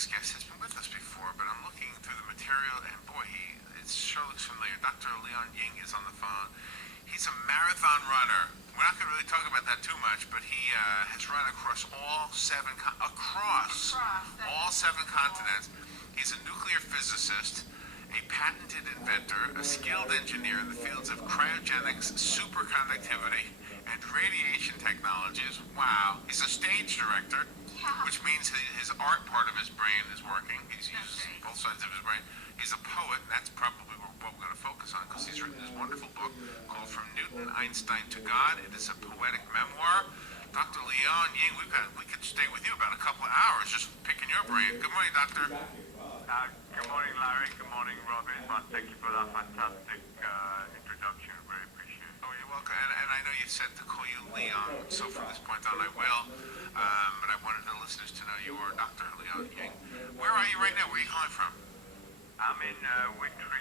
next guest has been with us before, but I'm looking through the material, and boy, it sure looks familiar. Dr. Leong Ying is on the phone. He's a marathon runner. We're not going to really talk about that too much, but he has run across all seven continents. He's a nuclear physicist, a patented inventor, a skilled engineer in the fields of cryogenics, superconductivity, and radiation technologies. Wow. He's a stage director, which means his art part of his brain is working. He's used both sides of his brain. He's a poet, and that's probably what we're going to focus on, because he's written this wonderful book called From Newton, Einstein to God. It is a poetic memoir. Dr. Leong Ying, we could stay with you about a couple of hours just picking your brain. Good morning, Doctor. Good morning, Larry. Good morning, Robin. Well, thank you for that fantastic introduction. Very appreciate it. Oh, you're welcome. And I know you said to call you Leong, so from this point on I will. But I wanted the listeners to know you are Dr. Leong Ying. Where are you right now? Where are you calling from? I'm in Whitler,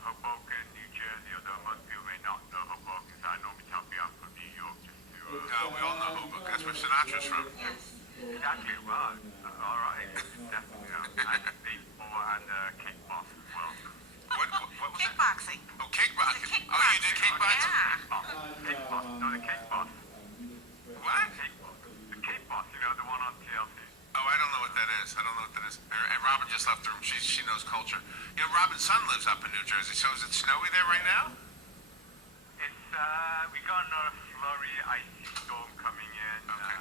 Hoboken, New Jersey, although most people may not know Hoboken, so I normally tell people I'm from New York just to... No, we all know Hoboken. That's where Sinatra's from. Exactly, well, all right. Definitely, and baseball and kickbox as well. What was Kickboxing. it? Oh, kickboxing. Oh, you did kickboxing? Yeah. Kickbox. No, the kickbox. What? The kickbox, the one on TLC. Oh, I don't know what that is. And Robin just left the room. She knows culture. Robin's son lives up in New Jersey. So is it snowy there right now? It's, we got another flurry icy storm coming in. Okay.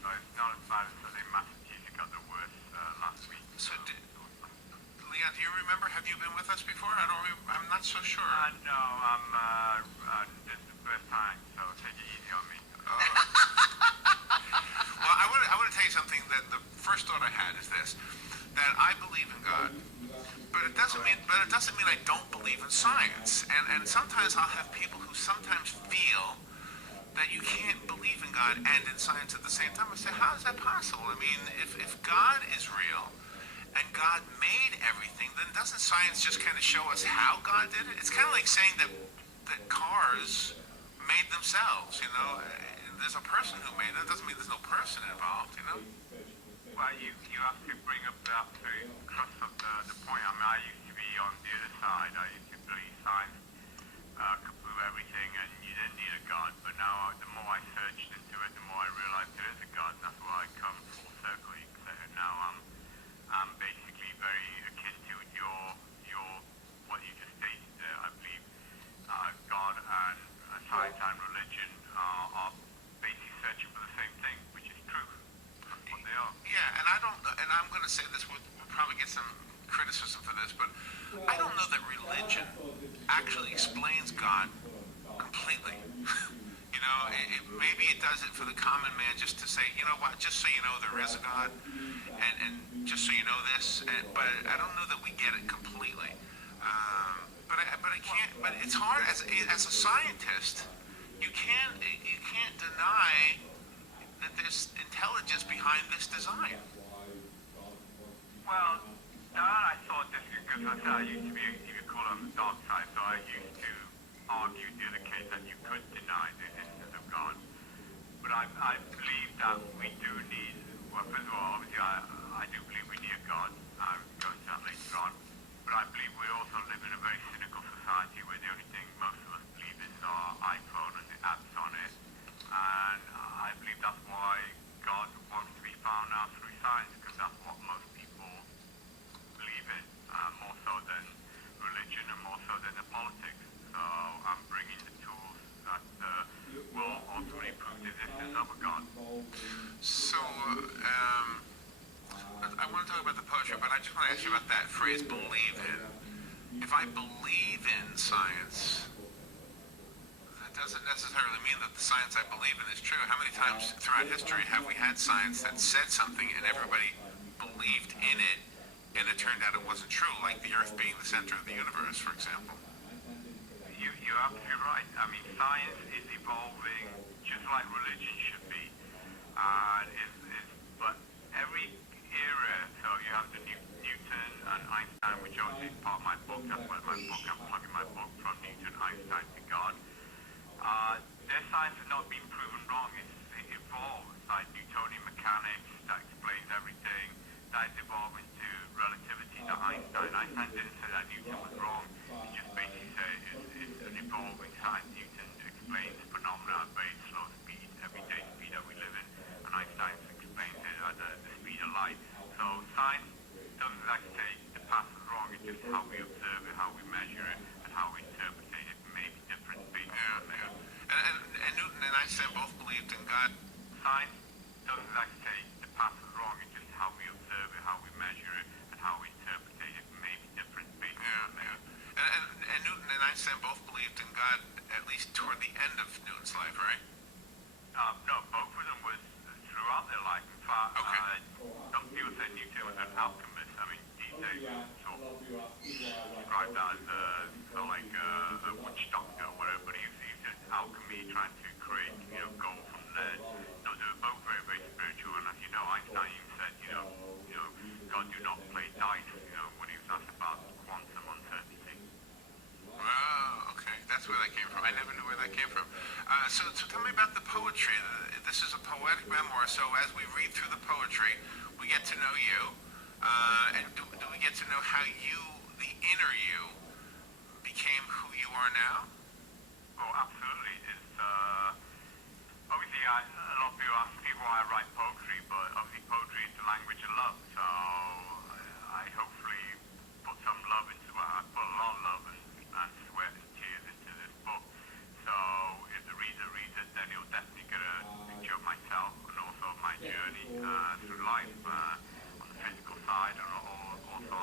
So it's not as bad as Massachusetts got the worst last week. So, Leon, do you remember? Have you been with us before? I'm not so sure. No, this is the first time, so take it easy on me. Oh. Well, I want to tell you something. That the first thought I had is this: that I believe in God, but it doesn't mean I don't believe in science. And sometimes I'll have people who sometimes feel that you can't believe in God and in science at the same time. I say, how is that possible? I mean, if God is real and God made everything, then doesn't science just kind of show us how God did it? It's kind of like saying that cars made themselves, There's a person who made it. It doesn't mean there's no person involved, Well, you have to bring up the absolute crux of the point. I mean, I used to be on the other side. I used to believe science could prove everything and you didn't need a God. But now, the more I searched into it, the more I realized there is a God. And that's why I come full circle. You can say it now. I'm basically very akin to your what you just stated there. I believe God and science and religion are basically searching for the same thing, which is truth. That's what they are. Yeah, and I'm going to say this, we'll probably get some criticism for this, but I don't know that religion actually explains God completely. Maybe it does it for the common man, just to say, you know what, just so you know there is a God, and just so you know this, but I don't know that we get it completely. But I can't. But it's hard as a scientist. You can't deny that there's intelligence behind this design. Well, I thought this because I used to be, you could call it on the dark side, so I used to argue the other case that you could deny the existence of God. But I believe that we do need, well, first of all, obviously I do believe we need a God. I'll go into that later on. But I believe we also live in a very cynical society where the only thing most of us believe is our iPhone and the apps on it. And I believe that's why God wants to be found out through science, because that's what most people believe in, more so than religion and more so than the politics. So I'm bringing the tools that will ultimately prove the existence of a God. So, I want to talk about the poetry, but I just want to ask you about that phrase, believe in. If I believe in science, that doesn't necessarily mean that the science I believe in is true. How many times throughout history have we had science that said something and everybody believed in it, and it turned out it wasn't true, like the Earth being the center of the universe, for example? You're absolutely right. I mean, science is evolving just like religion should be. But every era, so you have the Newton and Einstein, which obviously is part of my book. That's why my book, I'm plugging my book From Newton, Einstein to God. Their science has not been proven wrong. It evolves, like Newtonian mechanics that explains everything. that evolved into relativity to Einstein. Einstein didn't say that Newton was wrong. He just basically said it's an evolving science. Newton explains phenomena at very slow speed, everyday speed that we live in, and Einstein explains it at the speed of light. So science doesn't exactly say the path is wrong. It's just how we observe it, how we measure it, and how we interpret it. It may be different based on that. And Newton and Einstein both believed in God. Science doesn't exactly say the path is wrong. It's just how we observe it, how we measure it, and how we interpret it. It may be different based on that. And Newton and Einstein both believed in God, at least toward the end of Newton's life, right? No, both of them was throughout their life. In fact, some people say Newton was an alchemist. I mean, these days sort of described that as sort of like a witch doctor or whatever, but he was an alchemy trying to create, gold from lead. So they were both very, very spiritual, and as you know, Einstein even said, God do not play dice, when he was asked about quantum uncertainty. Oh, okay. That's where that came from. I never knew where that came from. So tell me about the poetry. This is a poetic memoir, so as we read through the poetry, we get to know you. And do we get to know how you, the inner you, became who you are now? Oh, absolutely. It's, obviously, a lot of people ask me why I write poetry, but obviously poetry is the language of love, so I hopefully put some love into it. I put a lot of love and sweat and tears into this book. So if the reader reads it, then he'll definitely get a picture of myself and also my journey through life on the physical side and also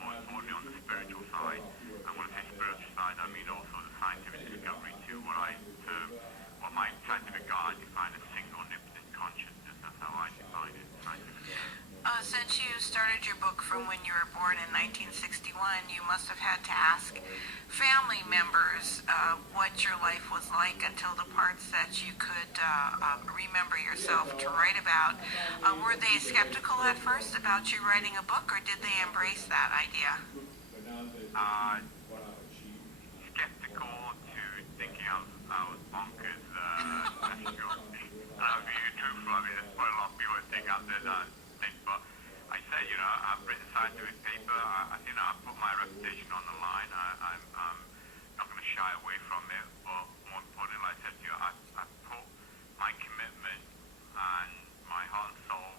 more importantly on the spiritual side. And when I say spiritual side, I mean also the scientific discovery too, what my scientific God define as single omnipotent consciousness. That's how I define it scientifically. Since you started your book from when you were born in 1961, you must have had to ask family members what your life was like until the parts that you could remember yourself to write about. Were they skeptical at first about you writing a book, or did they embrace that idea? Skeptical to thinking I was bonkers. I'll be truthful. I mean, there's quite a lot of people that think out there that think, but I say, I've written scientific paper. I put my reputation on the line. I'm not going to shy away from it, but more importantly, like I said to you, I put my commitment and my heart and soul,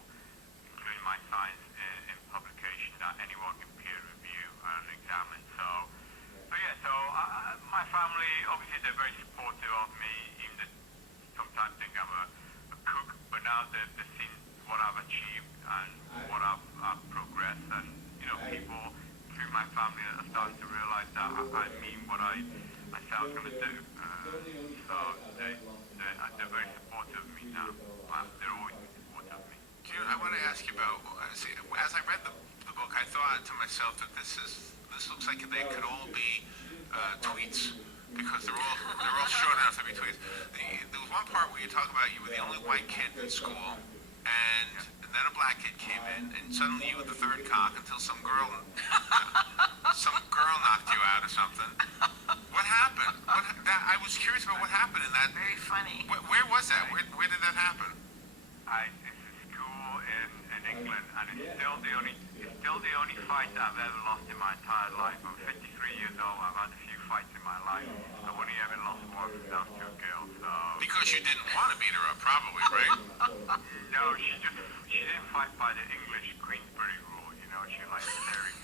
including my science, in publication that anyone can peer review and examine. My family, obviously, they're very supportive of me, even though sometimes think I'm a kook, but now they've seen what I've achieved and what I've progressed, and people through my family are starting to realize that I mean what I said I was going to do. So they're very supportive of me now. They're always supportive of me. I want to ask you about, as I read the book, I thought to myself that this looks like they could all be tweets, because they're all short enough to be tweets. There was one part where you talk about you were the only white kid in school, and then a black kid came in, and suddenly you were the third cock until some girl knocked you out or something. What happened? I was curious about what happened in that. Very funny. Where was that? Where did that happen? It's a school in England, and it's still the only fight I've ever lost in my entire life. I'm 53 years old. I've had a few fights in my life. I've only ever lost one with those two girls. So. Because you didn't want to beat her up, probably, right? No, she didn't fight by the English Queensbury rule. She like staring.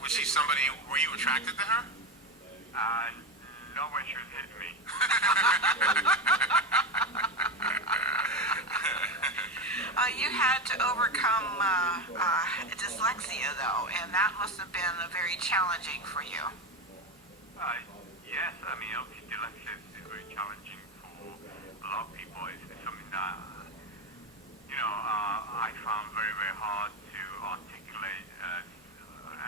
Was she somebody? Were you attracted to her? Not when she was hitting me. You had to overcome dyslexia, though, and that must have been very challenging for you. Yes, I mean, obviously dyslexia is very challenging for a lot of people. It's something that, I found very, very hard to articulate,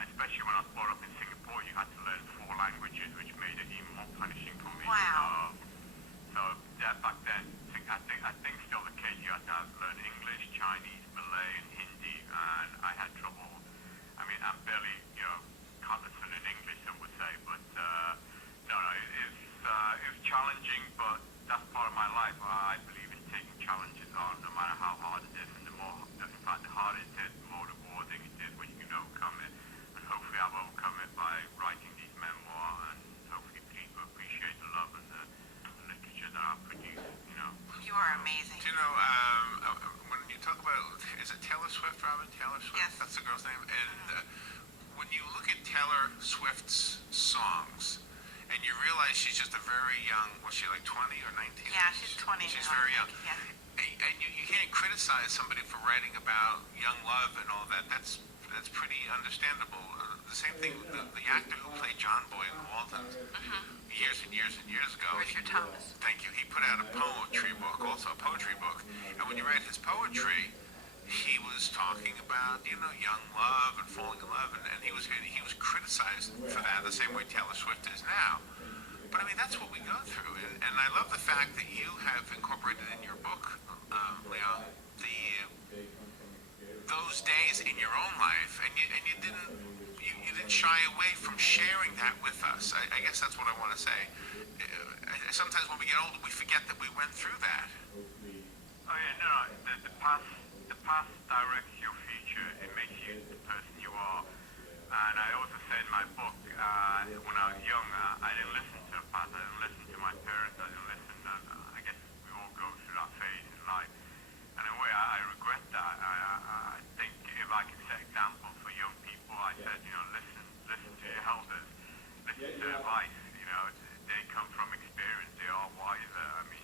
especially when I was brought up in Singapore. You had to learn 4 languages, which made it even more punishing for me. Wow. So back then, I think still the case. You had to learn English, Chinese, Malay, and Hindi, and I had trouble. I mean, I'm barely, competent in English, some would say, but no, it was challenging, but that's part of my life. I believe in taking challenges on, no matter how hard it is, and the more Swift. Yes. That's the girl's name. And when you look at Taylor Swift's songs, and you realize she's just a very young, was she like 20 or 19? Yeah, she's 20 She's now, very I young. think, yeah. And you can't criticize somebody for writing about young love and all that. That's pretty understandable. The same thing, the actor who played John Boy in Walton years and years and years ago. Richard Thomas. Thank you. He put out a poetry book, also a poetry book. And when you read his poetry, he was talking about, young love and falling in love, and he was criticized for that the same way Taylor Swift is now. But I mean, that's what we go through, and I love the fact that you have incorporated in your book, Leong, those days in your own life, and you didn't shy away from sharing that with us. I guess that's what I want to say. Sometimes when we get older, we forget that we went through that. Oh yeah, no, the past directs your future. It makes you the person you are. And I also say in my book, when I was young, I didn't listen to the past. I didn't listen to my parents. I didn't listen. I guess we all go through that phase in life. And in a way, I regret that. I think if I could set example for young people, I said, listen to your elders, listen to advice. They come from experience. They are wiser. I mean,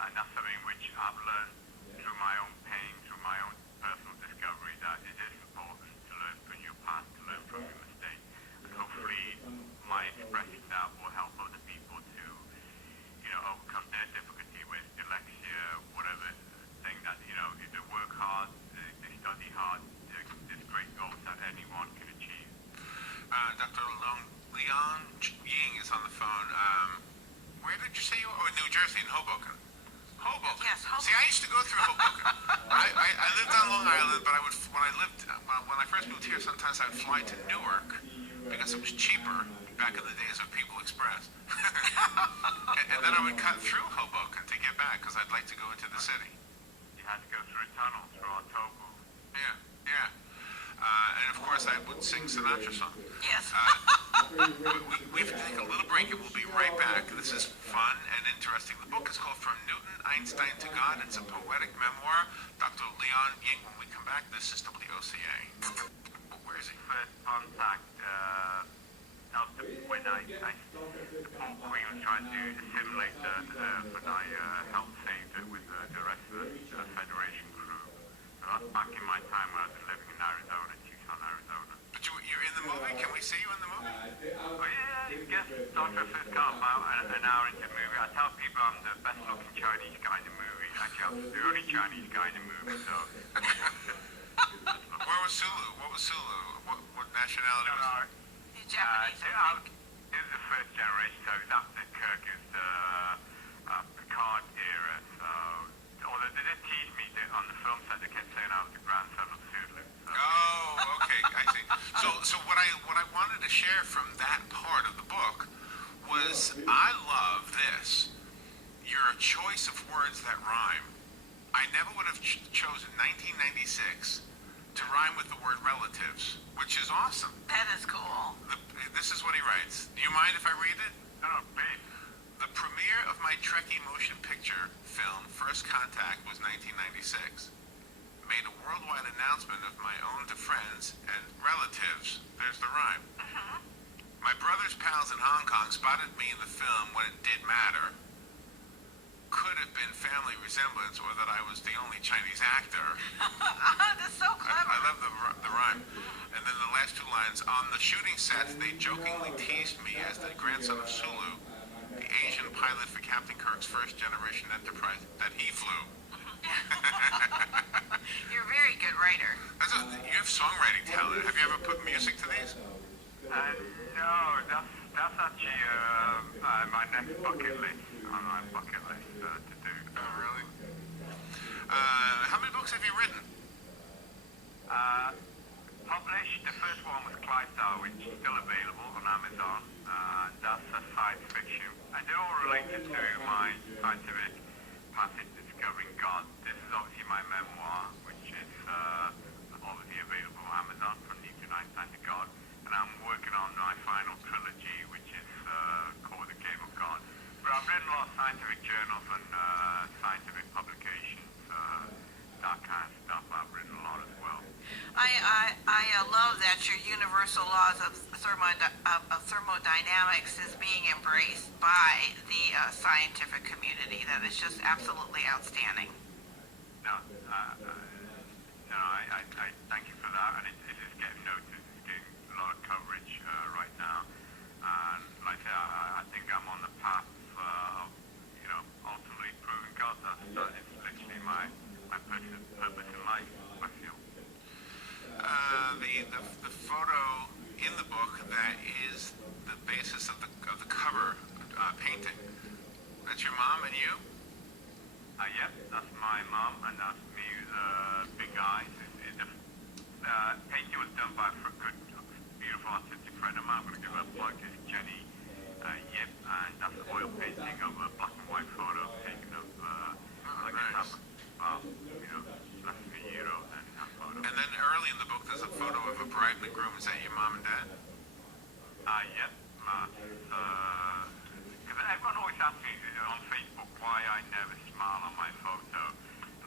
and that's something which I've learned through my own pain, through my own personal discovery, that it is important to learn from your past, to learn from your mistakes. And hopefully my expressing that will help other people to, overcome their difficulty with dyslexia, whatever thing that, if they work hard, they study hard, there's great goals that anyone can achieve. Dr. Leong Ying is on the phone. Where did you say you were? Oh, in New Jersey, in Hoboken. Hoboken. Yes, Hoboken. See, I used to go through Hoboken. I lived on Long Island, but when I first moved here, sometimes I'd fly to Newark because it was cheaper back in the days of People Express. and then I would cut through Hoboken to get back because I'd like to go into the city. You had to go through a tunnel through our tollbooth. Yeah. And of course, I would sing Sinatra songs. Yes. We have to take a little break and we'll be right back. This is fun and interesting. The book is called From Newton, Einstein to God. It's a poetic memoir. Dr. Leong Ying, when we come back, this is WOCA. Where is he? First contact, when I Paul Queen was trying to assimilate the Earth, and I helped save it with the rest of the Federation crew. So that's back in my time when I was living in Arizona, Tucson, Arizona. But you're in the movie? Can we see you in the movie? Oh yeah, you guess Star Trek first got about an hour into the movie. I tell people I'm the best looking Chinese guy in the movie. Actually, I'm the only Chinese guy in the movie, so... Where was Sulu? What was Sulu? What nationality was he? He's Japanese, I think. This is the first generation, so it's after Kirk is the Picard era. So, although they did tease me on the film set, they kept saying I was the grandson of Sulu. So. Oh, okay, I see. So what I wanted to share from that part of the book was I love this. Your choice of words that rhyme. I never would have chosen 1996 to rhyme with the word relatives, which is awesome. That is cool. This is what he writes. Do you mind if I read it? No, please. The premiere of my Trekkie motion picture film, First Contact, was 1996. Made a worldwide announcement of my own to friends and relatives. There's the rhyme. My brother's pals in Hong Kong spotted me in the film when it did matter. Could have been family resemblance or that I was the only Chinese actor. That's so clever. I love the rhyme. And then the last two lines, on the shooting sets, they jokingly teased me as the grandson of Sulu, the Asian pilot for Captain Kirk's first generation Enterprise that he flew. You're a very good writer. You have songwriting talent. Have you ever put music to these? No, that's actually my next bucket list, on my bucket list to do. Oh, really? How many books have you written? Published, the first one was Clydesdale, which is still available on Amazon. That's a science fiction. And they're all related to my scientific passage discovering God. This is obviously my memoir, which is obviously available on Amazon, From Newton, Einstein to God. And I'm working on my final trilogy, which is called The Game of God. But I've written a lot of scientific journals and scientific publications, that kind of stuff. I've written a lot as well. I I love that your universal laws of thermodynamics is being embraced by the scientific community. That is just absolutely outstanding. No, no, I thank you for that, and it is getting noticed. It's getting a lot of coverage right now. And like I say, I think I'm on the path of, ultimately proving God. That is literally my purpose in life, I feel. The photo in the book that is the basis of the cover painting. That's your mom and you? Yep, that's my mom, and that's me with big eyes. The painting was done by a good, beautiful artistic friend of mine. I'm going to give her a plug. It's Jenny Yip, and that's an oil painting of a black and white photo taken of Nice. less than a year old than that photo. And then early in the book, there's a photo of a bride and groom. Is that your mom and dad? Yep. Because everyone always asks me on Facebook why I never smile on my photo.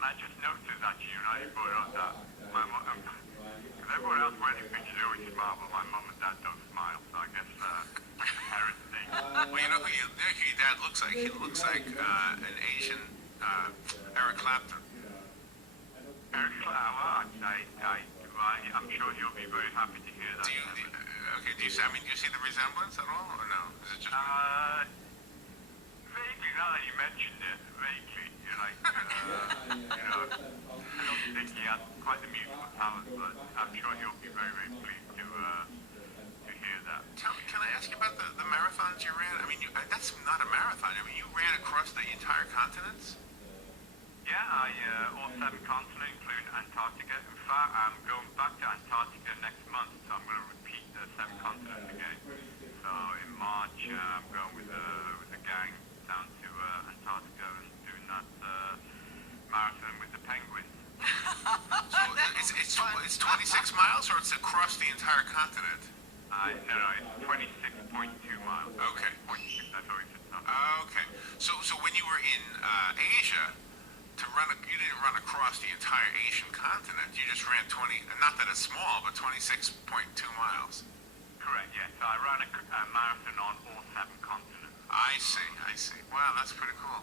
And I just noticed actually when I put up that my mom, because everyone else wedding pictures always smile, but my mom and dad don't smile. So I guess it's a parent thing. Well, you know who your dad looks like? He looks like an Asian Eric Clapton. Eric Flower, I'm sure he'll be very happy to hear that. Do you see the resemblance at all, or no? Is it just... Vaguely, now that you mentioned it, vaguely, I don't think he has quite the musical talent, but I'm sure he'll be very, very pleased to hear that. Tell me, can I ask you about the marathons you ran? I mean, that's not a marathon. I mean, you ran across the entire continents? Yeah, all 7 continents, including Antarctica. In fact, I'm going back to Antarctica next month, so I'm going to repeat the 7 continents again. So in March, I'm going with the gang down to Antarctica and doing that marathon with the penguins. So it's 26 miles, or it's across the entire continent? No, it's 26.2 miles. Okay. 26, that's always it. Okay. So when you were in Asia, you didn't run across the entire Asian continent. You just ran 20. Not that it's small, but 26.2 miles. Correct. Yes. So I ran a marathon on all 7 continents. I see. Wow, that's pretty cool.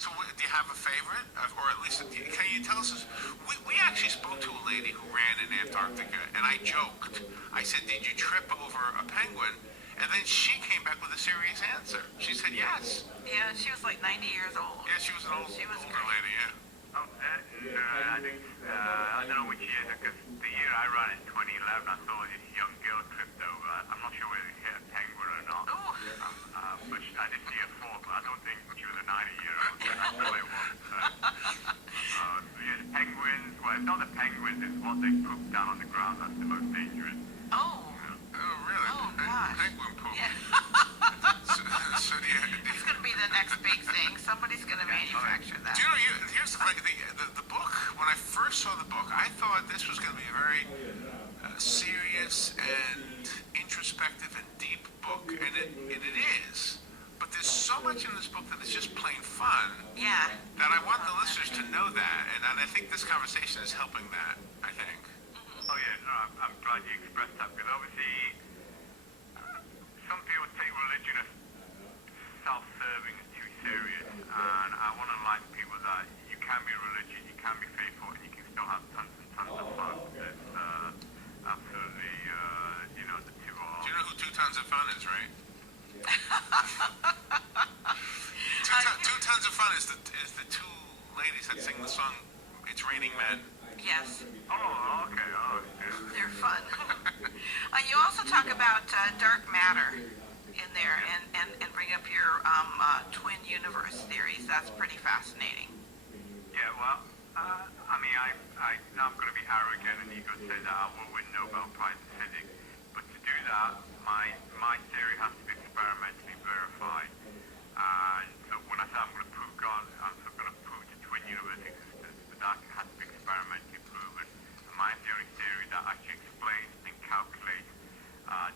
So do you have a favorite, or at least can you tell us? We actually spoke to a lady who ran in Antarctica, and I joked. I said, "Did you trip over a penguin?" And then she came back with a serious answer. She said yes. Yeah, she was like 90 years old. Yeah, she was an older lady, yeah. I think, I don't know which year, because the year I ran in 2011, I saw this young girl tripped over. I'm not sure whether it hit a penguin or not. Oh. But I did see her fall, but I don't think she was a 90-year-old. That's the way it was. The penguins, well, it's not the penguins, it's what they poop down on the ground that's the most dangerous. Oh. Oh, really? Oh, gosh. Penguin poop. Yeah. So do you... It's going to be the next big thing. Somebody's going to manufacture that. Do you know, here's the thing, the book, when I first saw the book, I thought this was going to be a very serious and introspective and deep book, and it is. But there's so much in this book that is just plain fun. Yeah. That I want the listeners to know that, and I think this conversation is helping that, I think. Oh yeah, no, I'm glad you expressed that, because obviously some people take religion as self-serving and too serious, and I want to enlighten people that you can be religious, you can be faithful, and you can still have tons and tons of fun. It's absolutely, the two are... Do you know who Two Tons of Fun is, right? Two Tons of Fun is the two ladies that sing the song It's Raining Men. Yes. Oh, okay. Oh, yeah. They're fun. You also talk about dark matter in there and bring up your twin universe theories. That's pretty fascinating. Yeah, well, I'm going to be arrogant and egotistic that I will win Nobel Prize in Physics, but to do that, my theory has to be experimentally verified. And so when I say I'm going to prove God, I'm going to prove the twin universe existence, but that has to be experimentally proven. And my theory that actually explains and calculates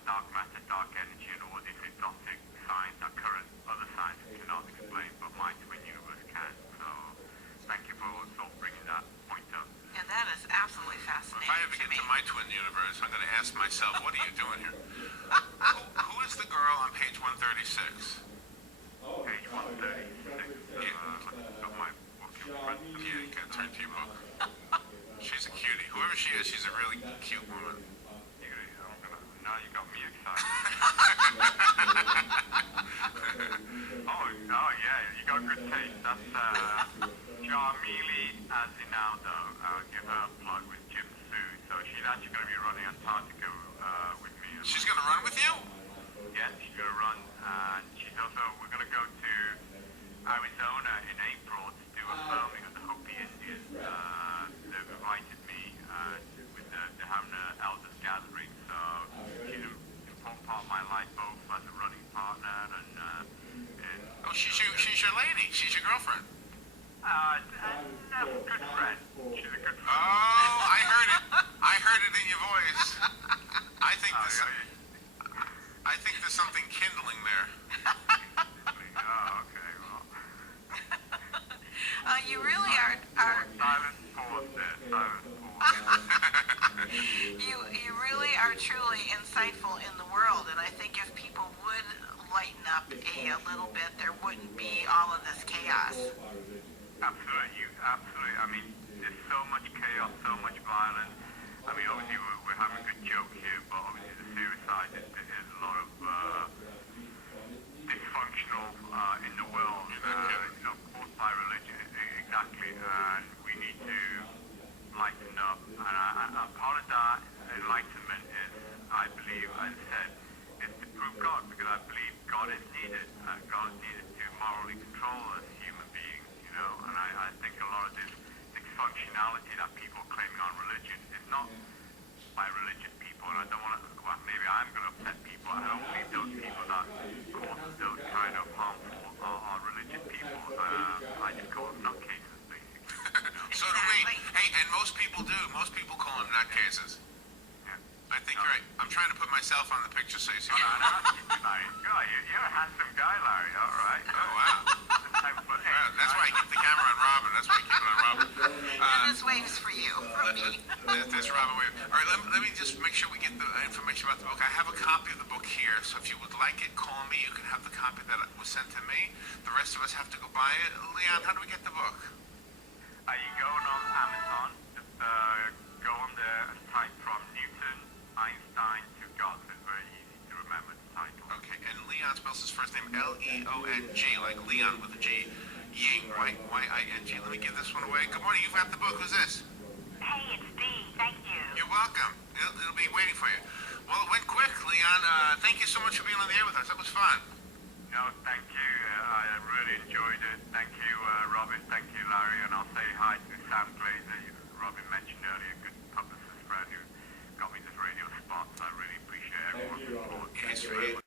dark matter, dark energy, and all this exotic science that current other science cannot explain, but my twin universe can. So thank you for sort of bringing that point up. And that is absolutely fascinating If I ever to get me. to my twin universe, I'm going to ask myself, what are you doing here? Who is the girl on page 136? Page 136. Got my book in front of me. Yeah, you got to turn to your book. She's a cutie. Whoever she is, she's a really cute woman. Now you got me excited. Oh yeah, you got good taste. That's Charmili Azinaldo. I'll give her a plug with Jim Sue. So she's actually going to be running Antarctica with me. She's going to run with you? Yeah, she's going to run. And she's also, we're going to go to Arizona in April to do a filming of the Hopi Indians. They've invited me with the Hamner Elders Gathering. So she's an important part of my life, both as a running partner and Oh, she's your lady. She's your girlfriend. a good friend. She's a good friend. Oh, I heard it. I heard it in your voice. I think there's something kindling there. Oh, okay, well. You really are Silent pause there, silent pause. you really are truly insightful in the world, and I think if people would lighten up a little bit, there wouldn't be all of this chaos. Absolutely. I mean, there's so much chaos, so much violence. I mean, obviously we're having a good joke here, but obviously the serious side is there's a lot of dysfunctional in the world, caused by religion, exactly, and we need to lighten up. And part of that enlightenment is, I believe, as I said, is to prove God, because I believe God is needed. God is needed to morally control us human beings, and I think a lot of this dysfunctionality that people are claiming on religion is not by religious people, and I don't want to, well, maybe I'm going to upset people. I don't believe those people that cause those kind of harmful are religious people. I just call them nutcases, basically. So do we. Hey, and most people do. Most people call them nutcases. I think you're right. I'm trying to put myself on the picture so you see. You're a handsome guy, Larry. All right. Oh, wow. Wow, That's why I keep the camera on Robin. That's why I keep it on Robin. And this wave's for you, from me. That's Robin Wave. All right, let me just make sure we get the information about the book. I have a copy of the book here, so if you would like it, call me. You can have the copy that was sent to me. The rest of us have to go buy it. Leon, how do we get the book? Are you going on Amazon? Just go on there and type from Newton, Einstein to God. It's very easy to remember the title. Okay, and Leon spells his first name Leong, like Leon with a G. Ying, Y-I-N-G. Let me give this one away. Good morning, you've got the book. Who's this? Hey, it's Dee. Thank you. You're welcome. It'll be waiting for you. Well, it went quick, Leon. Thank you so much for being on the air with us. That was fun. No, thank you. I really enjoyed it. Thank you, Robin. Thank you, Larry. And I'll say hi to Sam Glazer. Robin mentioned earlier, a good publicist friend who got me this radio spot. So I really appreciate everyone's support. Yes,